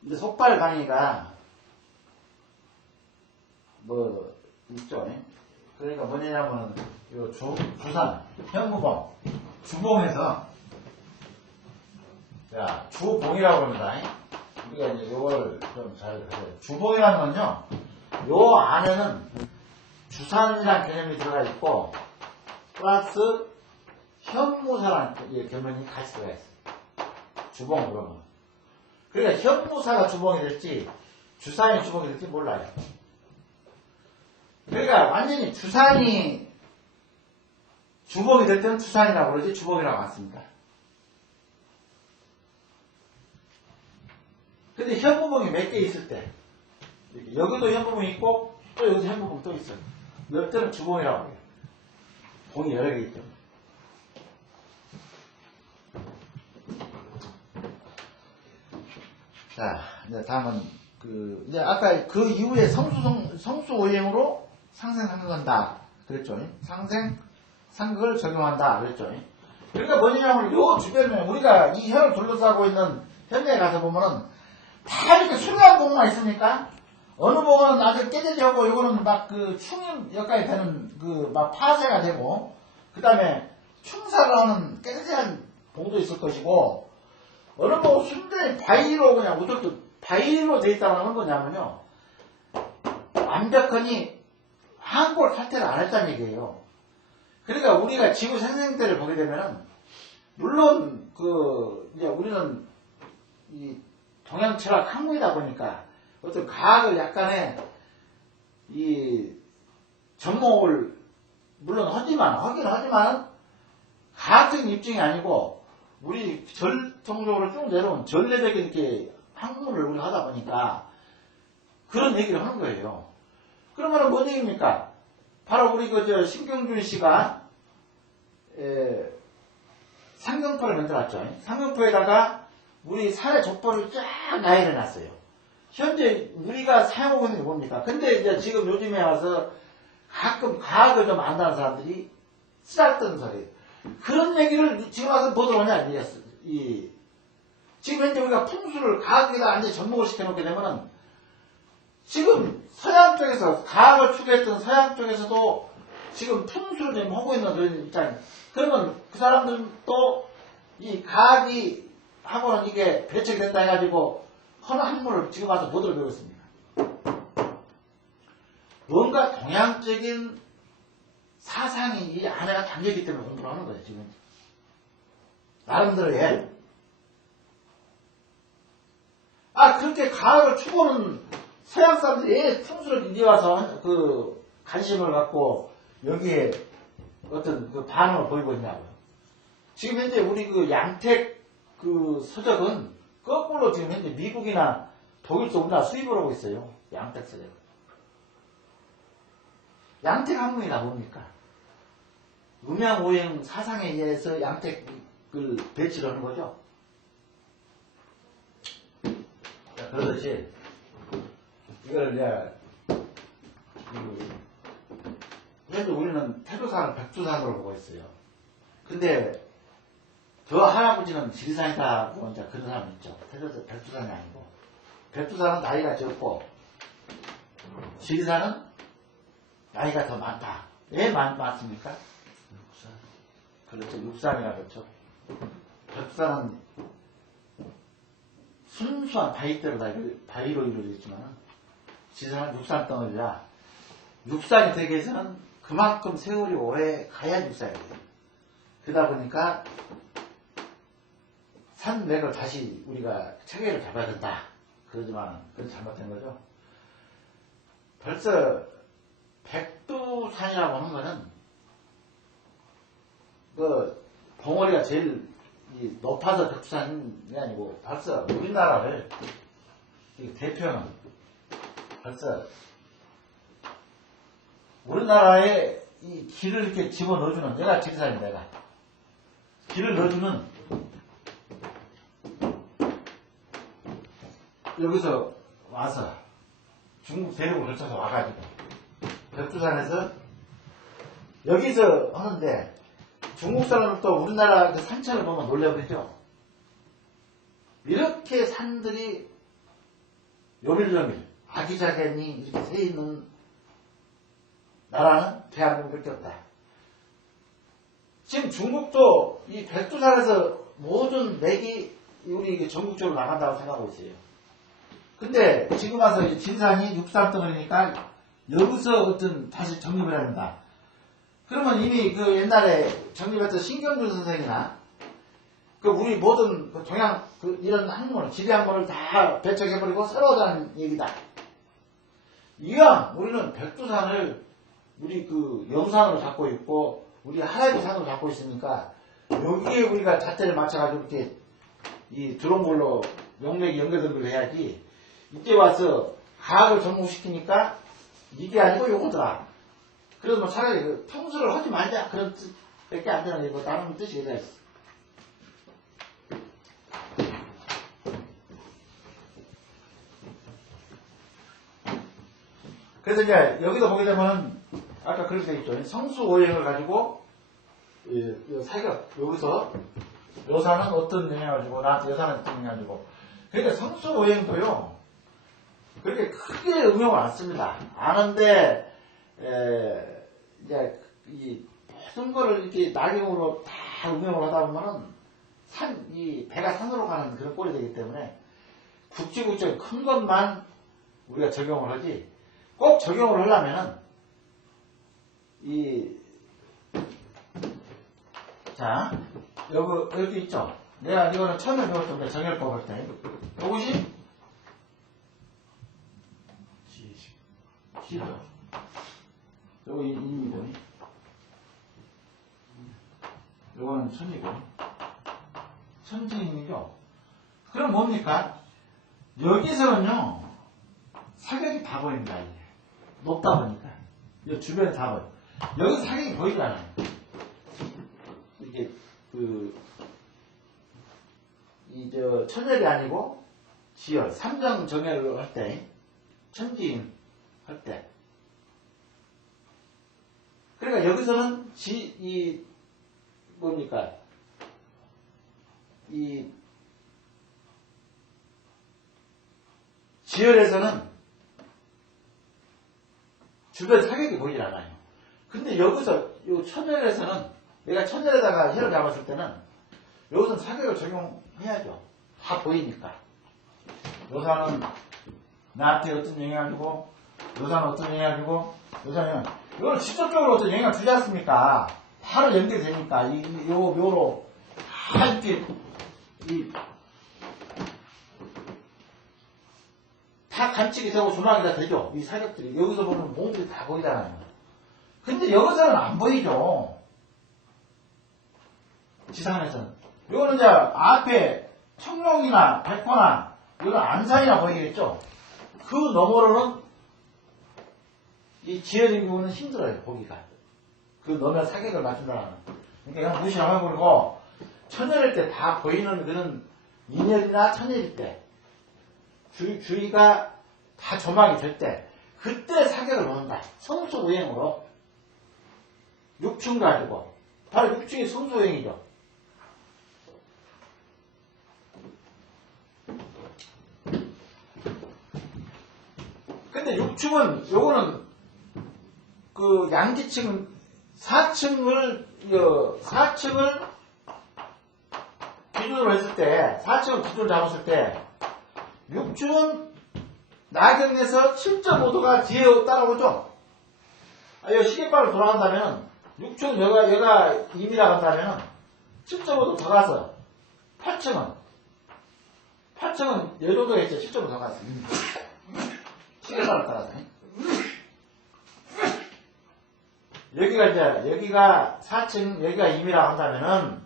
근데 속발 강의가 있죠. 그러니까 뭐냐면은 요 주산 현무봉 주봉에서 자 주봉이라고 합니다. 우리가 이제 요걸 좀 잘 가져요. 주봉이라는 건요. 요 안에는 주산이라는 개념이 들어가 있고 플러스 현무사라는 개념이 같이 들어가 있어요. 주봉 그러면. 그러니까 현무사가 주봉이 될지 주산이 주봉이 될지 몰라요. 그러니까 완전히 주산이 주봉이 될 때는 주산이라고 그러지 주봉이라고 안 씁니다. 근데 현무봉이 몇 개 있을 때 여기도 현무봉이 있고 또 여기도 현무봉이 또 있어요. 몇 때는 주봉이라고 해요. 봉이 여러 개 있죠. 자, 이제 다음은 이제 아까 그 이후에 성수 오행으로 상생상극한다 그랬죠. 상극을 적용한다 그랬죠. 그러니까 뭐냐면 요 주변에 우리가 이 혈을 둘러싸고 있는 현장에 가서 보면은 다 이렇게 수려한 봉만 있습니까? 어느 봉은 아주 깨져지고 요거는 막 충 역할이 되는 막 파쇄가 되고 그 다음에 충사가 하는 깨져지한 봉도 있을 것이고 어느 봉은 순전히 바위로 그냥 우뚝뚝 바위로 돼 있다고 하는 거냐면요. 완벽하니 한골 탈퇴를 안 했다는 얘기예요. 그러니까 우리가 지구 생생대를 보게 되면은, 물론, 이제 우리는 이 동양 철학 학문이다 보니까 어떤 과학을 약간의 이 접목을 물론 하긴 하지만 과학적인 입증이 아니고 우리 전통적으로 쭉 내려온 전례적인 이렇게 학문을 우리가 하다 보니까 그런 얘기를 하는 거예요. 그러면 뭔 얘기입니까? 바로 우리 신경준 씨가 상경포를 만들었죠. 상경포에다가 우리 산의 족보를 쫙 나열해 놨어요. 현재 우리가 사용하고 있는 게 뭡니까? 근데 이제 지금 요즘에 와서 가끔 과학을 좀 안다는 사람들이 쓰잘데없는 소리. 그런 얘기를 지금 와서 보도를 하냐, 지금 현재 우리가 풍수를 과학에다 완전히 접목을 시켜놓게 되면은 지금 서양 쪽에서 과학을 추구했던 서양 쪽에서도 지금 풍수를 지금 하고 있는 그런 입장이에요. 그러면 그 사람들도 이 과학이 하고는 이게 배척이 된다 해가지고 하는 학문을 지금 와서 보도를 배우고 있습니다. 뭔가 동양적인 사상이 이 안에가 담겨있기 때문에 공부를 하는 거예요, 지금. 나름대로의. 그렇게 과학을 추구하는 서양 사람들이 풍수를 이제 와서 관심을 갖고 여기에 어떤 반응을 보이고 있냐고요. 지금 현재 우리 양택 서적은 거꾸로 지금 현재 미국이나 독일도 우리나라 수입을 하고 있어요. 양택 서적. 양택 학문이라 뭡니까? 음양오행 사상에 의해서 양택을 배치를 하는 거죠. 그렇듯이 이걸 이제 현재 우리는 태도산을 백두산으로 보고 있어요. 근데 저 할아버지는 지리산이다고 이제 그런 사람이 있죠. 백두산이 아니고 백두산은 나이가 적고 지리산은 나이가 더 많다. 왜 많습니까? 육산. 그렇죠. 육산이라 그렇죠. 백두산은 순수한 바위로 이루어져 있지만 지리산은 육산 덩어리라 육산이 되기 위해서는 그만큼 세월이 오래 가야 육산이 돼요. 그러다 보니까 산맥을 다시 우리가 체계를 잡아야 된다. 그러지만 그건 잘못된 거죠. 벌써 백두산이라고 하는 거는 봉우리가 제일 높아서 백두산이 아니고 벌써 우리나라를 대표하는 벌써 우리나라에 이 길을 이렇게 집어넣어주는 내가 지리산이 내가 길을 넣어주는 여기서 와서 중국 대륙을 걸쳐서 와가지고 백두산에서 여기서 하는데 중국 사람들도 우리나라 그 산천을 보면 놀래버리죠. 이렇게 산들이 요밀요밀 아기자기하니 이렇게 새 있는 나라는 대한민국밖에 없다. 지금 중국도 이 백두산에서 모든 맥이 우리 전국적으로 나간다고 생각하고 있어요. 근데 지금 와서 지리산이 육산 덩어리니까 여기서 어떤 다시 정립을 해야 된다. 그러면 이미 옛날에 정립했던 신경준 선생이나 우리 모든 동양 이런 학문을 지리 학문을 다 배척해버리고 새로 하자는 얘기다. 이왕 우리는 백두산을 우리 영산으로 잡고 있고 우리 하나의 산으로 잡고 있으니까 여기에 우리가 잣대를 맞춰가지고 이렇게 이 드론볼로 용맥이 연결된 걸 해야지. 이때 와서 과학을 접목시키니까 이게 아니고 요거더라. 그래서 차라리 통수를 하지 말자. 그런 뜻밖에 안 되는 얘기고 다른 뜻이 되어 있어. 그래서 이제 여기도 보게 되면 아까 그렇게 되어 있죠. 성수오행을 가지고 사격 여기서 여사는 어떤 영향을 주고 나한테 여사는 어떤 영향을 주고 그러니까 성수오행도요. 그렇게 크게 응용을 안 씁니다. 아는데, 이제, 이 모든 거를 이렇게 낙용으로 다 응용을 하다 보면은 배가 산으로 가는 그런 꼴이 되기 때문에 굵직굵직 큰 것만 우리가 적용을 하지, 꼭 적용을 하려면은 자, 여기 있죠? 내가 이거는 처음에 배웠던 게 정렬법 할 때. 이것이 G죠. 요거 인이고. 요거는 천이고. 천지인이죠. 그럼 뭡니까? 여기서는요, 사격이 다 보입니다, 이게. 높다 보니까. 이 주변에 다 보여. 여기서 사격이 보이지 않아요. 이게, 천열이 아니고, 지열, 삼정 정열을 할 때, 천지인 할 때. 그러니까 여기서는 뭡니까? 지열에서는 주변 사격이 보이질 않아요. 근데 여기서, 요 천열에서는, 내가 천열에다가 혈을 잡았을 때는, 여기서는 사격을 적용해야죠. 다 보이니까. 요사는 나한테 어떤 영향을 주고, 요사는 어떤 영향을 주고, 요사는, 이걸 직접적으로 어떤 영향을 주지 않습니까? 바로 연결이 되니까, 묘로, 다 이렇게, 다 감축이 되고 조망이 다 되죠. 이 사격들이. 여기서 보면 몸들이 다 보이잖아요. 근데 여기서는 안 보이죠. 지상에서는. 이거는 이제 앞에 청룡이나 백호나 이건 안산이나 보이겠죠. 그 너머로는 이 지열인 부분은 힘들어요. 보기가. 그 너면 사격을 맞춘다는. 그러니까 그냥 무시하고 그러고 천열일 때 다 보이는 그런 인열이나 천열일 때 주위가 다 조망이 될 때 그때 사격을 놓는다. 성수우행으로 6충 가지고 바로 6충이 성수우행이죠. 근데 6충은 요거는 그 양지층은 4층을 기준으로 했을 때 4층을 기준으로 잡았을 때 6충은 나경에서 7.5도가 뒤에 따라오죠. 이 시계발로 돌아간다면 6충 얘가 2미라 간다면 7.5도 더 가서 8층은 여도도에 있죠. 7.5도 더 가서 시계발로 따라서 여기가 4층 여기가 2미라 한다면은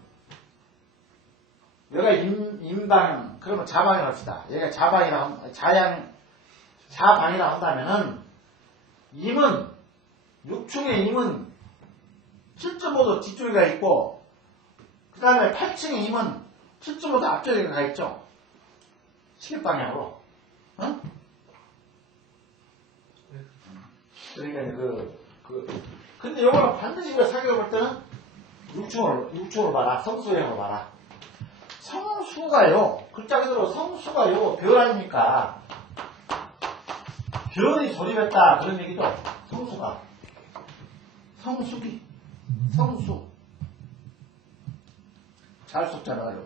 여기가 임방 그러면 자방이라고 합시다. 여기가 자방이라고 한다면은 6층에 임은 7.5도 뒤쪽에 있고 그 다음에 8층에 임은 7.5도 앞쪽에 가 있죠. 시계방향으로. 응? 그러니까 근데 요거는 반드시 우리가 사격을 볼 때는 6충으로 봐라. 성수형으로 봐라. 성수가요. 글자 그대로 성수가요. 별 아닙니까? 별이 조립했다. 그런 얘기죠. 성수가. 성수기. 성수. 잘 속잖아요.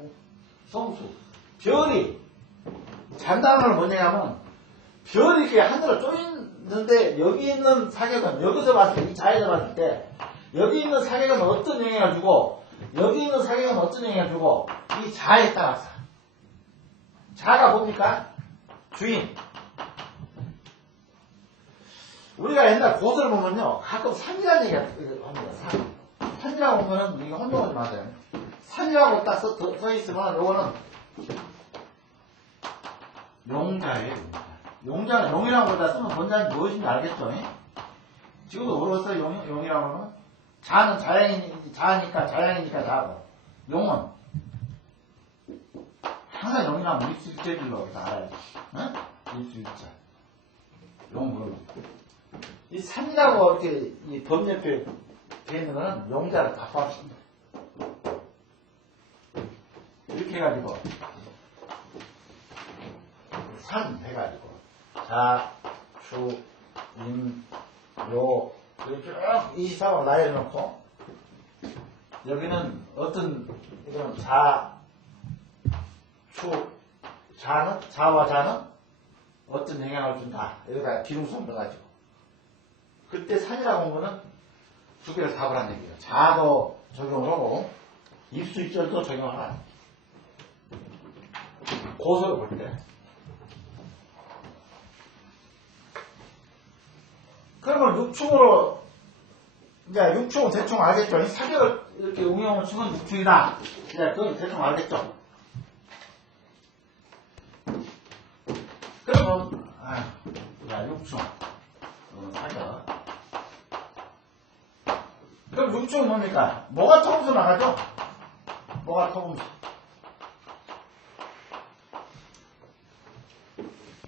성수. 별이. 잔단어는 뭐냐면 별이 이렇게 하늘을 쪼이는데 여기 있는 사격은 여기서 봤을 때 이 자에서 봤을 때 여기 있는 사격은 어떤 영향을 주고 여기 있는 사격은 어떤 영향을 주고 이 자에 따라서 자가 뭡니까? 주인. 우리가 옛날 고서를 보면요 가끔 산이라는 얘기가 합니다. 산이라고 보면은 이게 혼동하지 마세요. 산이라고 딱 써 있으면 요거는 용자예요. 용자는 용이라고 다 쓰면 뭔지 무엇인지 알겠죠? 지금도 모르겠어요. 용이라고 하면 자는 자니까 자고 용은 항상 용이라면 입술자질로 다 알아야지. 응? 입술자. 용 모르고 이 산이라고 이렇게 이 법률표에 되어 있는 거는 용자를 다 포함시킵니다. 이렇게 해가지고 산 해가지고 자, 추, 임, 요 이렇게 쭉 23하고 나열해놓고 여기는 어떤 이런 자, 추, 자와 자는 어떤 영향을 준다. 여기다 기둥성 넣어가지고 그때 산이라고 한 거는 두 개를 다 보란 얘기예요. 자도 적용을 하고 입수 입절도 적용을 하라. 고소를 볼 때. 그러면 육충으로 이제 육충은 대충 알겠죠. 이 사격을 이렇게 응용을 치면 육충이다. 이제 그건 대충 알겠죠. 그러면 육충 이건 사격. 그럼 육충은 뭡니까? 뭐가 통수 나가죠? 뭐가 통수?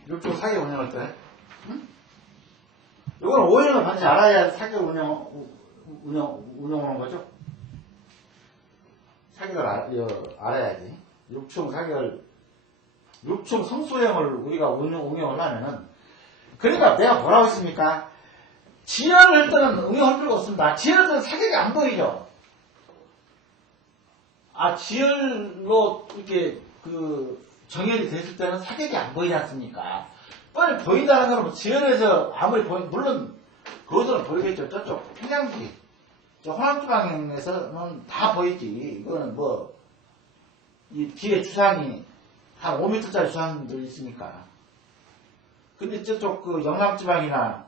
육충 사격 운영할 때. 이건 오행을 반드시 알아야 사격 운영하는 거죠. 사격을 알아야지. 육충 사격을, 육충 성수형을 우리가 응용을 하면은, 그러니까 내가 뭐라고 했습니까? 지혈을 할 때는 응용할 필요가 없습니다. 지혈할 때는 사격이 안 보이죠. 지혈로 이렇게 정혈이 됐을 때는 사격이 안 보이지 않습니까? 빨리 보인다는 건 지혈에서 아무리 물론 그것은 보이겠죠. 저쪽 평양지, 저 호남지방에서는 다 보이지. 이거는 이 뒤에 주산이 한 5m짜리 주산도 있으니까. 근데 저쪽 영남지방이나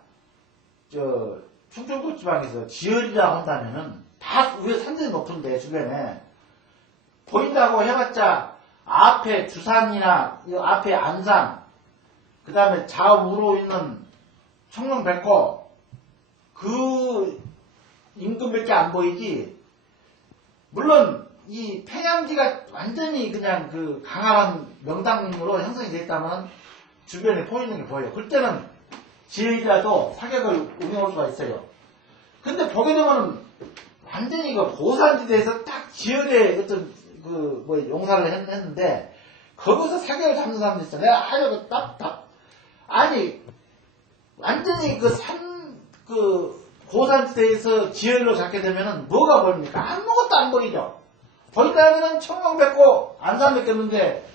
충청도 지방에서 지혈이라고 한다면은 다 위에 산들이 높은데 주변에 보인다고 해봤자 앞에 주산이나 앞에 안산, 그 다음에 좌우로 있는 청룡백호 그 인근밖에 안 보이지. 물론 이 평양지가 완전히 그냥 강한 명당으로 형성이 되어 있다면 주변에 보이는 게 보여요. 그때는 지혈이라도 사격을 운영할 수가 있어요. 근데 보게 되면 완전히 고산지대에서 딱 지혈의 어떤 용사를 했는데 거기서 사격을 잡는 사람도 있어. 내가 하려고 완전히 고산지대에서 지혈로 잡게 되면은 뭐가 보입니까? 아무것도 안 보이죠. 보인다면은 청룡백호 안산 뵙겠는데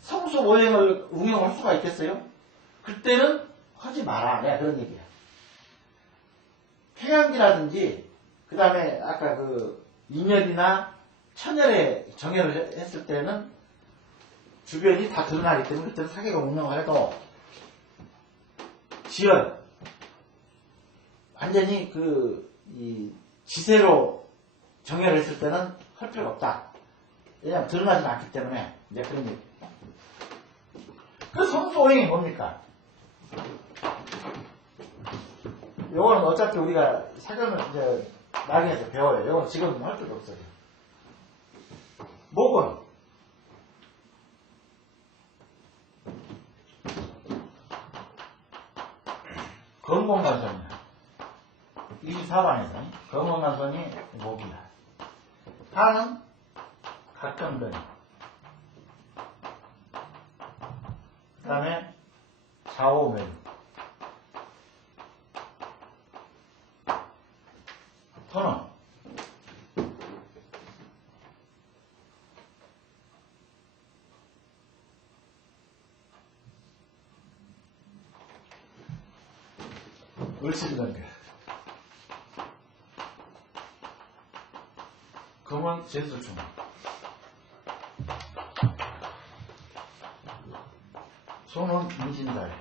성수 오행을 운영할 수가 있겠어요? 그때는 하지 마라. 내가 그런 얘기야. 평양지라든지 그 다음에 아까 인열이나 천열에 정열을 했을 때는 주변이 다 드러나기 때문에 그때는 사격을 운영을 해도 지열 완전히 이 지세로 정열을 했을 때는 할 필요가 없다. 왜냐하면 드러나지 않기 때문에 이제 그런 얘기. 그 성수 오행이 뭡니까? 요거는 어차피 우리가 사격을 이제 나중에 배워요. 요거는 지금 할 필요 없어요. 목은 검공간선이야. 24반에서 검공간선이 목이야. 하는 각경변. 그 다음에 좌우면. 토는 을실관계. 금은 제수충. 소는 인진달.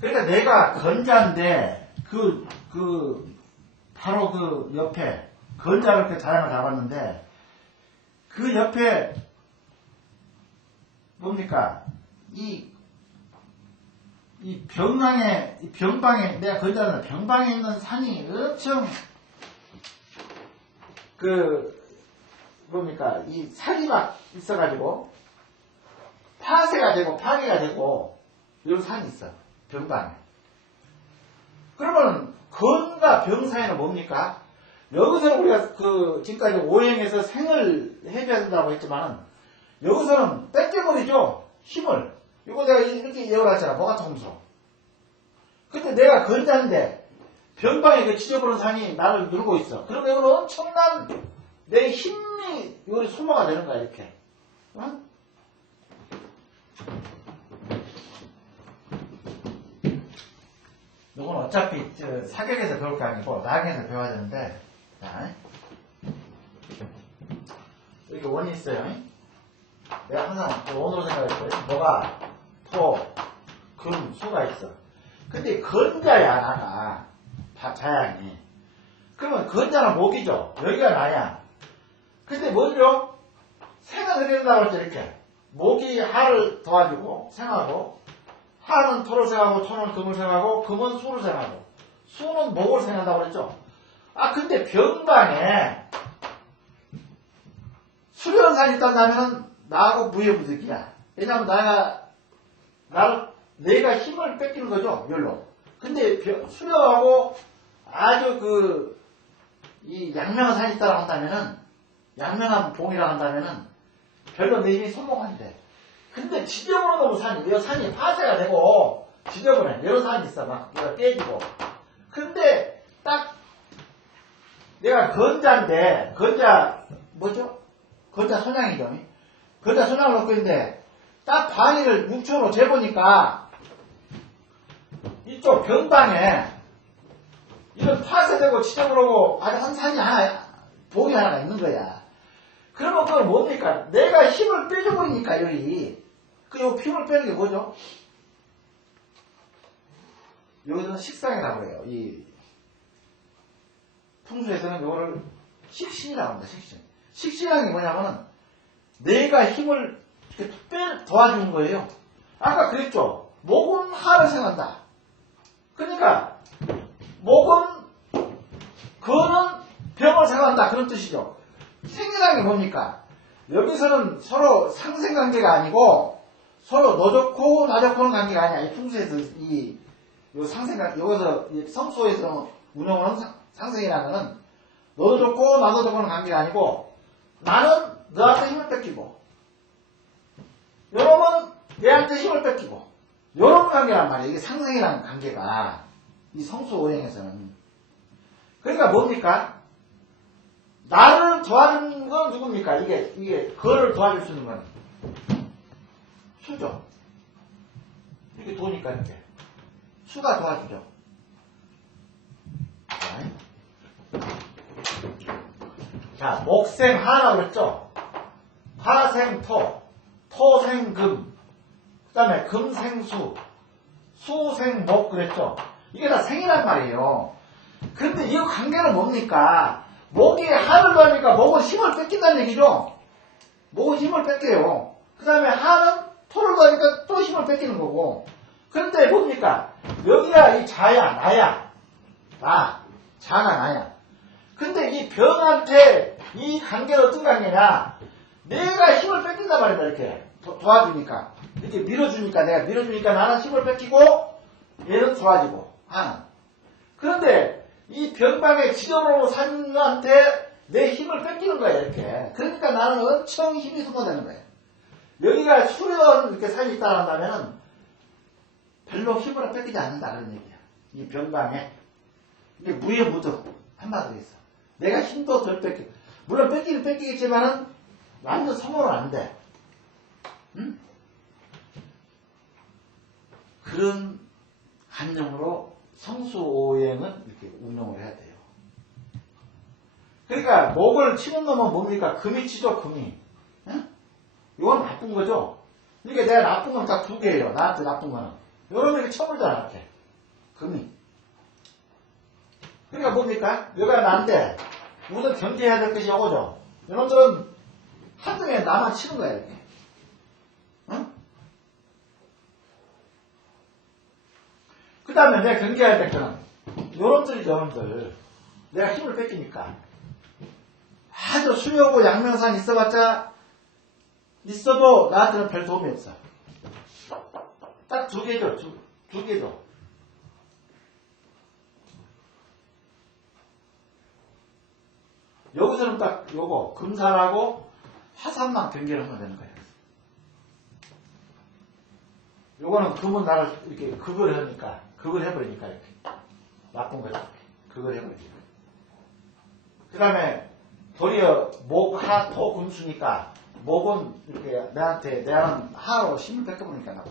그러니까 내가 건자인데 바로 옆에 건자를 이렇게 자랑을 잡았는데 그 옆에 뭡니까? 이 병방에 내가 건자는 병방에 있는 산이 엄청 뭡니까? 이 살이 막 있어가지고 파쇄가 되고 파괴가 되고 이런 산이 있어. 병방에. 그러면 건과 병 사이는 뭡니까? 여기서는 우리가 지금까지 오행에서 생을 해줘야 된다고 했지만 여기서는 뺏겨버리죠. 힘을. 이거 내가 이렇게 예언했잖아. 뭐가 통수. 근데 내가 건자인데 병방에 찢어버린 산이 나를 누르고 있어. 그러면 이건 엄청난 내 힘이 여기 소모가 되는 거야, 이렇게. 어? 이건 어차피 사격에서 배울 게 아니고 낙에서 배워야 되는데, 자, 이렇게 원이 있어요. 내가 항상 원으로 생각했어요. 뭐가 토, 금, 수가 있어. 근데 건자야, 나가. 자양이. 그러면 건자는 목이죠. 여기가 나야. 근데 먼저 생을 흐린다고 했죠, 이렇게. 목이 하를 도와주고, 생하고, 하는 토를 생하고, 토는 금을 생하고, 금은 수를 생하고, 수는 목을 생한다고 그랬죠. 아, 근데 병방에 수련산이 있다면 나하고 무예무득이야. 왜냐면 내가 힘을 뺏기는 거죠, 열로. 근데 수련하고 아주 이 양명한 산이 있다고 한다면은, 양명한 봉이라고 한다면은, 별로 내 힘이 소모가 안 돼. 근데 지저분한 놈의 산이, 이 산이 파쇄가 되고, 지저분해. 여러 산이 있어. 막, 얘가 깨지고. 근데, 딱, 내가 건자인데, 뭐죠? 건자 선양이죠. 건자 선양을 놓고 있는데, 딱 방위를 6초로 재보니까, 이쪽 변방에, 이건 파쇄되고 지저분하고, 아주 한 산이 봉이 하나가 있는 거야. 그러면 그건 뭡니까? 내가 힘을 빼줘버리니까, 여기. 요 힘을 빼는 게 뭐죠? 여기서는 식상이라고 해요. 이 풍수에서는 요거를 식신이라고 합니다. 식신. 식신이라는 게 뭐냐면은 내가 힘을 이렇게 도와주는 거예요. 아까 그랬죠. 목은 하를 생한다. 그러니까 목은 그는 병을 생한다. 그런 뜻이죠. 생이라는 게 뭡니까? 여기서는 서로 상생관계가 아니고 서로 너 좋고 나 좋고는 관계가 아니야. 이 풍수에서 요 상생관, 여기서 성수에서 운영하는 상생이라는 거는 너도 좋고 나도 좋고는 관계가 아니고 나는 너한테 힘을 뺏기고 여러분 얘한테 힘을 뺏기고 요런 관계란 말이에요. 이게 상생이라는 관계가 이 성수 오행에서는. 그러니까 뭡니까? 나를 도와주는 건 누굽니까? 이게 그거를 도와줄 수 있는 건 수죠. 이렇게 도니까 이렇게 수가 도와주죠. 자, 목생하라고 그랬죠? 화생토, 토생금, 그 다음에 금생수, 수생목 그랬죠? 이게 다 생이란 말이에요. 근데 이 관계는 뭡니까? 목이 하를 도하니까 목은 힘을 뺏긴다는 얘기죠? 목은 힘을 뺏겨요. 그 다음에 하는 토를 도하니까 또 힘을 뺏기는 거고. 그런데 뭡니까? 여기가 이 자야, 나야. 자가 나야. 근데 이 병한테 이 관계는 어떤 관계냐? 내가 힘을 뺏긴단 말이다, 이렇게. 도와주니까. 이렇게 밀어주니까, 내가 밀어주니까 나는 힘을 뺏기고, 얘는 좋아지고, 하는. 그런데 이 병방에 지저분한 산한테 내 힘을 뺏기는 거야, 이렇게. 그러니까 나는 엄청 힘이 소모되는 거야. 여기가 수련 이렇게 산이 있다 한다면은 별로 힘을 뺏기지 않는다, 그런 얘기야. 이 병방에. 이게 무에 무득. 한마디로 있어. 내가 힘도 덜 뺏기고. 물론 뺏기는 뺏기겠지만은 완전 소모는 안 돼. 응? 그런 관념으로 성수오행은 이렇게 운영을 해야 돼요. 그러니까 목을 치는 놈은 뭡니까? 금이 치죠, 금이. 응? 이건 나쁜 거죠. 그러니까 내가 나쁜 건 딱 두 개예요. 나한테 나쁜 거는. 요런 이렇게 쳐버리잖아, 이렇게. 금이. 그러니까 뭡니까? 여기가 나인데 우선 경계해야 될 것이 이거죠. 이놈들은 한등에 나만 치는 거야, 이렇게. 응? 그 다음에 내가 경계해야 될 거는 요놈들이죠, 요놈들. 내가 힘을 뺏기니까. 아주 수요고 양명상 있어도 나한테는 별 도움이 없어. 딱 두 개죠, 두 개죠. 여기서는 딱 요거 금산하고 화산만 경계를 하면 되는 거예요. 요거는 금은 나를 이렇게 극을 해버리니까 이렇게 나쁜 거죠. 극을 해버리니까. 그 다음에 도리어 목 하나 더 금수니까 목은 이렇게 내한테 내는 하로 힘을 뺏겨보니까 나고.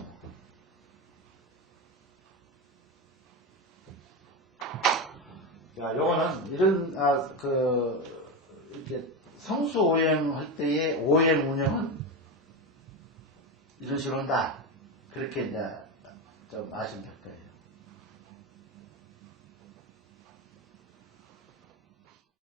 야, 요거는 이런 이렇게 성수 오행 할 때의 오행 운영은 이런 식으로 한다. 그렇게 이제 좀 아시면 될 거예요.